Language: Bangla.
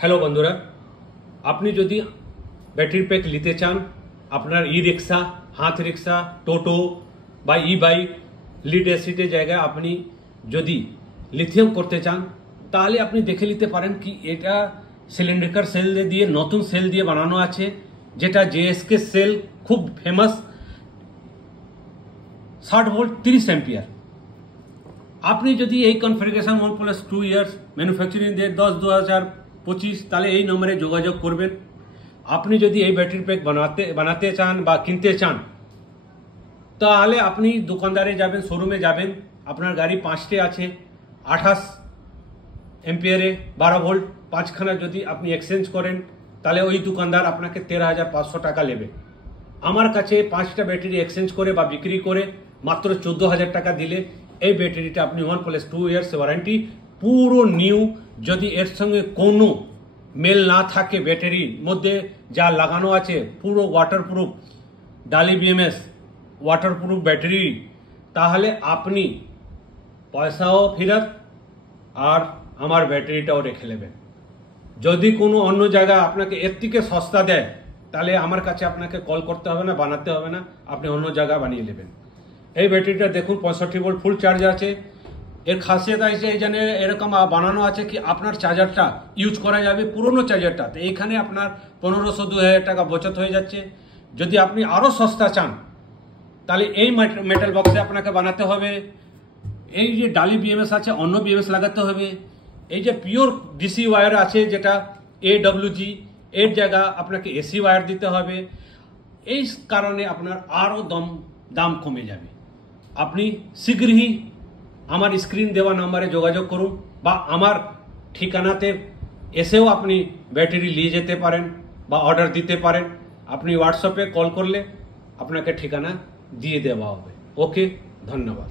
হ্যালো বন্ধুরা, আপনি যদি ব্যাটারি প্যাক নিতে চান, আপনার ই রিক্সা, হাত রিক্সা, টোটো বা ই বাইক লিড অ্যাসিডের জায়গায় আপনি যদি লিথিয়াম করতে চান, তাহলে আপনি দেখে নিতে পারেন কি এটা সিলিন্ড্রিকাল সেল দিয়ে নতুন সেল দিয়ে বানানো আছে, যেটা জেএসকে সেল খুব ফেমাস 60 ভোল্ট 30 অ্যাম্পিয়ার। আপনি যদি এই কনফিগারেশন 1+2 ইয়ার্স ম্যানুফ্যাকচারিং ডেট 10/2025, তাহলে এই নম্বরে যোগাযোগ করবেন। আপনি যদি এই ব্যাটারি প্যাক বানাতে চান বা কিনতে চান, তাহলে আপনি দোকানদারে যাবেন, শোরুমে যাবেন। আপনার গাড়ি 5টে আছে, 28 অ্যাম্পিয়ারে 12 ভোল্ট 5খানা যদি আপনি এক্সচেঞ্জ করেন, তাহলে ওই দোকানদার আপনাকে 13,500 টাকা নেবে। আমার কাছে 5টা ব্যাটারি এক্সচেঞ্জ করে বা বিক্রি করে মাত্র 14,000 টাকা দিলে এই ব্যাটারিটা আপনি 1+2 ইয়ার্স ওয়ারেন্টি পুরো নিউ। যদি এর সঙ্গে কোনো মেল না থাকে, ব্যাটারির মধ্যে যা লাগানো আছে পুরো ওয়াটারপ্রুফ, ডালি বিএমএস ওয়াটারপ্রুফ ব্যাটারি, তাহলে আপনি পয়সাও ফেরত আর আমার ব্যাটারিটাও রেখে নেবেন। যদি কোনো অন্য জায়গায় আপনাকে এর থেকে সস্তা দেয়, তাহলে আমার কাছে আপনাকে কল করতে হবে না, বানাতে হবে না, আপনি অন্য জায়গায় বানিয়ে নেবেন। এই ব্যাটারিটা দেখুন 65 ভোল্ট ফুল চার্জ আছে। এর খাসিয়ত আছে এই জন্য এরকম বানানো আছে কি আপনার চার্জারটা ইউজ করা যাবে, পুরনো চার্জারটা। তো এইখানে আপনার 1500-2000 টাকা বচত হয়ে যাচ্ছে। যদি আপনি আরও সস্তা চান, তাহলে এই মেটাল বক্সে আপনাকে বানাতে হবে। এই যে ডালি বিএমএস আছে, অন্য বিএমএস লাগাতে হবে। এই যে পিওর ডিসি ওয়্যার আছে, যেটা AWG, এর জায়গা আপনাকে এসি ওয়্যার দিতে হবে। এই কারণে আপনার আরও দাম কমে যাবে। আপনি শীঘ্রই আমার স্ক্রিন দেওয়া নম্বরে যোগাযোগ করুন, বা আমার ঠিকানাতে এসেও আপনি ব্যাটারি নিয়ে যেতে পারেন বা অর্ডার দিতে পারেন। আপনি হোয়াটসঅ্যাপে কল করলে আপনাকে ঠিকানা দিয়ে দেওয়া হবে। ওকে, ধন্যবাদ।